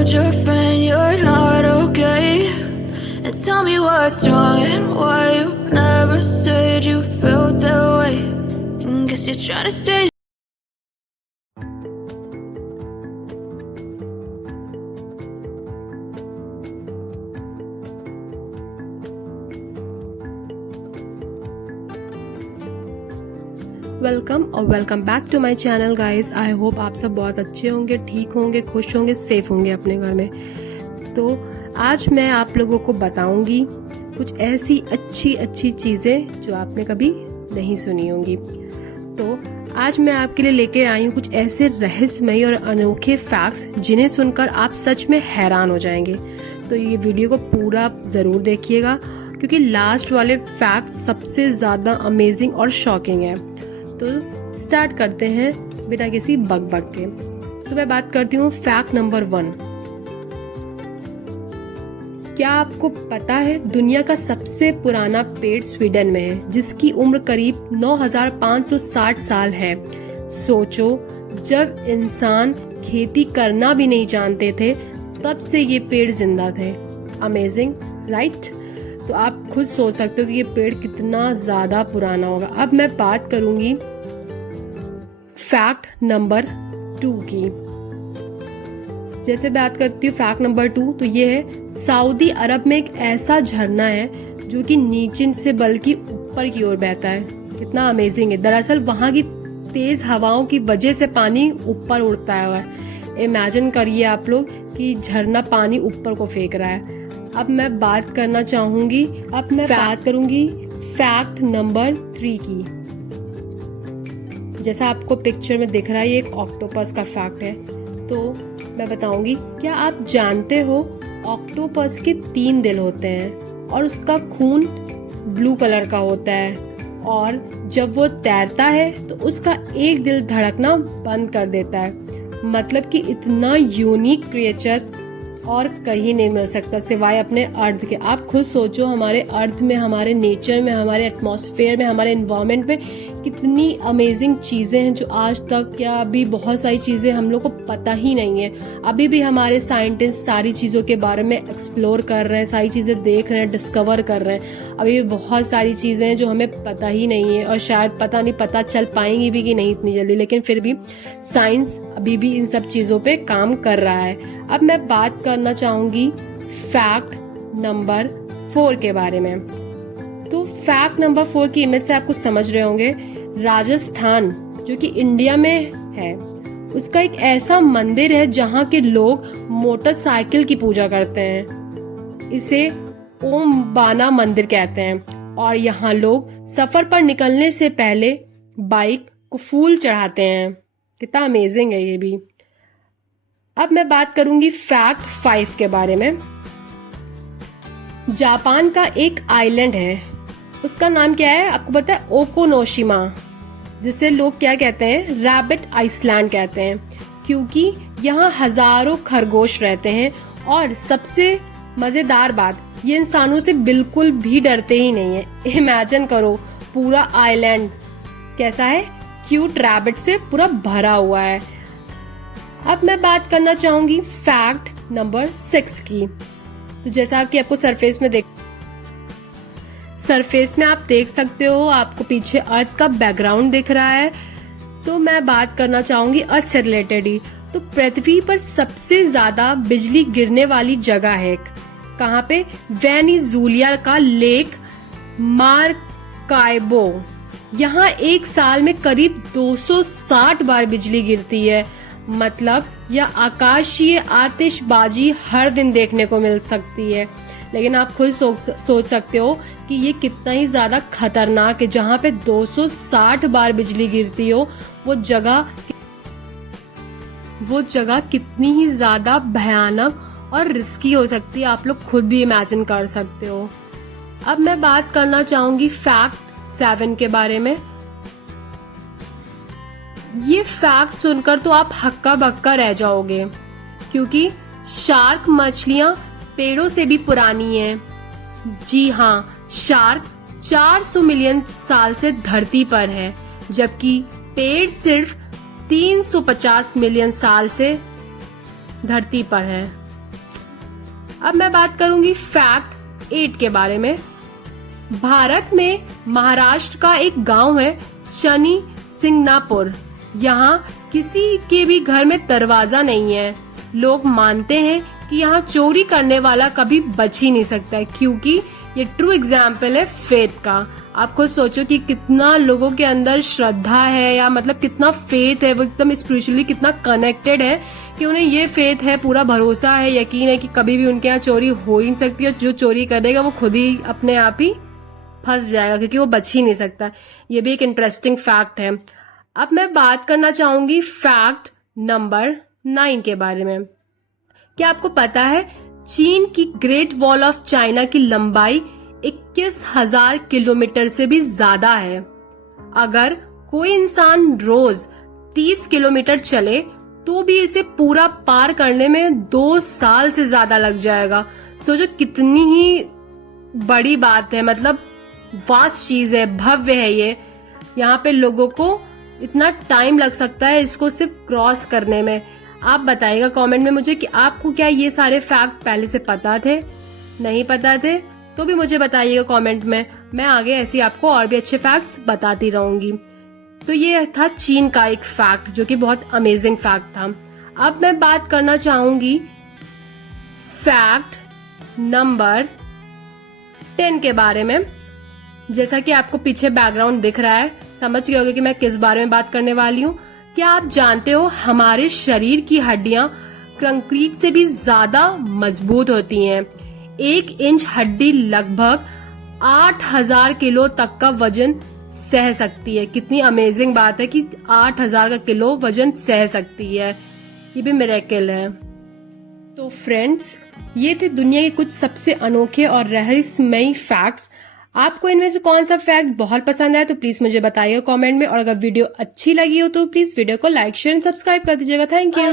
told your friend you're not okay, and tell me what's wrong and why you never said you felt that way. And guess you're trying to stay. Welcome और welcome back to my channel guys. I hope आप सब बहुत अच्छे होंगे, ठीक होंगे, खुश होंगे, सेफ होंगे अपने घर में। तो आज मैं आप लोगों को बताऊंगी कुछ ऐसी अच्छी चीज़ें जो आपने कभी नहीं सुनी होंगी। तो आज मैं आपके लिए लेकर आई हूँ कुछ ऐसे रहस्यमयी और अनोखे फैक्ट्स जिन्हें सुनकर आप सच में हैरान हो जाएंगे। तो ये वीडियो को पूरा ज़रूर देखिएगा क्योंकि लास्ट वाले फैक्ट सबसे ज़्यादा अमेजिंग और शॉकिंग है। तो स्टार्ट करते हैं बिना किसी बग के। तो मैं बात करती हूँ फैक्ट नंबर 1। क्या आपको पता है दुनिया का सबसे पुराना पेड़ स्वीडन में है जिसकी उम्र करीब 9560 साल है। सोचो, जब इंसान खेती करना भी नहीं जानते थे तब से ये पेड़ जिंदा थे। Amazing, right? तो आप खुद सोच सकते हो कि ये पेड़ कितना ज्यादा पुराना होगा। अब मैं बात करूंगी फैक्ट नंबर 2 की। जैसे बात करती हूँ फैक्ट नंबर 2, तो ये है सऊदी अरब में एक ऐसा झरना है जो कि नीचे से बल्कि ऊपर की ओर बहता है। कितना अमेजिंग है। दरअसल वहां की तेज हवाओं की वजह से पानी ऊपर उड़ता है। इमेजिन करिए आप लोग कि झरना पानी ऊपर को फेंक रहा है। अब मैं बात करूंगी फैक्ट नंबर 3 की। जैसा आपको पिक्चर में दिख रहा है ये एक ऑक्टोपस का फैक्ट है। तो मैं बताऊंगी, क्या आप जानते हो ऑक्टोपस के 3 दिल होते हैं और उसका खून ब्लू कलर का होता है, और जब वो तैरता है तो उसका एक दिल धड़कना बंद कर देता है। मतलब कि इतना यूनिक क्रिएचर और कहीं नहीं मिल सकता सिवाय अपने अर्थ के। आप खुद सोचो, हमारे अर्थ में, हमारे नेचर में, हमारे एटमॉस्फेयर में, हमारे एनवायरनमेंट में कितनी अमेजिंग चीजें हैं जो आज तक, या अभी बहुत सारी चीजें हम लोग को पता ही नहीं है। अभी भी हमारे साइंटिस्ट सारी चीजों के बारे में एक्सप्लोर कर रहे हैं, सारी चीजें देख रहे हैं, डिस्कवर कर रहे हैं। अभी भी बहुत सारी चीजें हैं जो हमें पता ही नहीं है और शायद पता चल पाएंगी भी कि नहीं इतनी जल्दी, लेकिन फिर भी साइंस अभी भी इन सब चीजों पे काम कर रहा है। अब मैं बात करना चाहूंगी फैक्ट नंबर 4 के बारे में। तो फैक्ट नंबर 4 की इमेज से आप कुछ समझ रहे होंगे। राजस्थान जो कि इंडिया में है, उसका एक ऐसा मंदिर है जहाँ के लोग मोटरसाइकिल की पूजा करते हैं। इसे ओम बाना मंदिर कहते हैं और यहाँ लोग सफर पर निकलने से पहले बाइक को फूल चढ़ाते हैं। कितना अमेजिंग है ये भी। अब मैं बात करूंगी फैक्ट 5 के बारे में। जापान का एक आइलैंड है, उसका नाम क्या है आपको पता है? ओकोनोशिमा, जिसे लोग क्या कहते हैं? रैबिट आइसलैंड कहते हैं, क्योंकि यहाँ हजारों खरगोश रहते हैं। और सबसे मजेदार बात, ये इंसानों से बिल्कुल भी डरते ही नहीं है। इमेजिन करो, पूरा आइलैंड कैसा है? क्यूट रैबिट से पूरा भरा हुआ है। अब मैं बात करना चाहूंगी फैक्ट नंबर 6 की। तो जैसा कि आपको सरफेस में आप देख सकते हो, आपको पीछे अर्थ का बैकग्राउंड दिख रहा है। तो मैं बात करना चाहूंगी अर्थ से रिलेटेड ही। तो पृथ्वी पर सबसे ज्यादा बिजली गिरने वाली जगह है कहाँ पे? वेनेजुएला का लेक मार्काइबो। यहाँ एक साल में करीब 260 बार बिजली गिरती है। मतलब यह आकाशीय आतिशबाजी हर दिन देखने को मिल सकती है। लेकिन आप खुद सोच सकते हो कि ये कितना ही ज्यादा खतरनाक है। जहाँ पे 260 बार बिजली गिरती हो, वो जगह कितनी ही ज्यादा भयानक और रिस्की हो सकती है, आप लोग खुद भी इमेजिन कर सकते हो। अब मैं बात करना चाहूंगी फैक्ट 7 के बारे में। ये फैक्ट सुनकर तो आप हक्का बक्का रह जाओगे, क्योंकि शार्क मछलियां पेड़ों से भी पुरानी हैं। जी हाँ, शार्क 400 मिलियन साल से धरती पर है, जबकि पेड़ सिर्फ 350 मिलियन साल से धरती पर है। अब मैं बात करूंगी फैक्ट 8 के बारे में। भारत में महाराष्ट्र का एक गांव है शनि सिंगनापुर। यहाँ किसी के भी घर में दरवाजा नहीं है। लोग मानते हैं कि यहाँ चोरी करने वाला कभी बच ही नहीं सकता है, क्योंकि ये ट्रू एग्जाम्पल है फेथ का। आप खुद सोचो कि कितना लोगों के अंदर श्रद्धा है, या मतलब कितना फेथ है, वो एकदम स्पिरिचुअली कितना कनेक्टेड है कि उन्हें ये फेथ है, पूरा भरोसा है, यकीन है कि कभी भी उनके यहाँ चोरी हो ही नहीं सकती, और जो चोरी करेगा वो खुद ही अपने आप ही फंस जाएगा, क्योंकि वो बच ही नहीं सकता। ये भी एक इंटरेस्टिंग फैक्ट है। अब मैं बात करना चाहूंगी फैक्ट नंबर 9 के बारे में। क्या आपको पता है चीन की ग्रेट वॉल ऑफ चाइना की लंबाई 21,000 किलोमीटर से भी ज्यादा है। अगर कोई इंसान रोज 30 किलोमीटर चले तो भी इसे पूरा पार करने में 2 साल से ज्यादा लग जाएगा। सोचो कितनी ही बड़ी बात है, मतलब वास्ट चीज है, भव्य है ये। यहाँ पे लोगों को इतना टाइम लग सकता है इसको सिर्फ क्रॉस करने में। आप बताइएगा कमेंट में मुझे कि आपको क्या ये सारे फैक्ट पहले से पता थे, नहीं पता थे, तो भी मुझे बताइएगा कमेंट में। मैं आगे ऐसे आपको और भी अच्छे फैक्ट्स बताती रहूंगी। तो ये था चीन का एक फैक्ट जो कि बहुत अमेजिंग फैक्ट था। अब मैं बात करना चाहूंगी फैक्ट नंबर 10 के बारे में। जैसा कि आपको पीछे बैकग्राउंड दिख रहा है, समझ गए होंगे कि मैं किस बारे में बात करने वाली हूँ। क्या आप जानते हो हमारे शरीर की हड्डियां कंक्रीट से भी ज्यादा मजबूत होती हैं। 1 इंच हड्डी लगभग 8,000 किलो तक का वजन सह सकती है। कितनी अमेजिंग बात है कि 8,000 का किलो वजन सह सकती है। ये भी मिरेकल है। तो फ्रेंड्स, ये थे दुनिया के कुछ सबसे अनोखे और रहस्यमयी फैक्ट्स। आपको इनमें से कौन सा फैक्ट बहुत पसंद आया तो प्लीज मुझे बताइए कमेंट में, और अगर वीडियो अच्छी लगी हो तो प्लीज वीडियो को लाइक शेयर एंड सब्सक्राइब कर दीजिएगा। Thank you.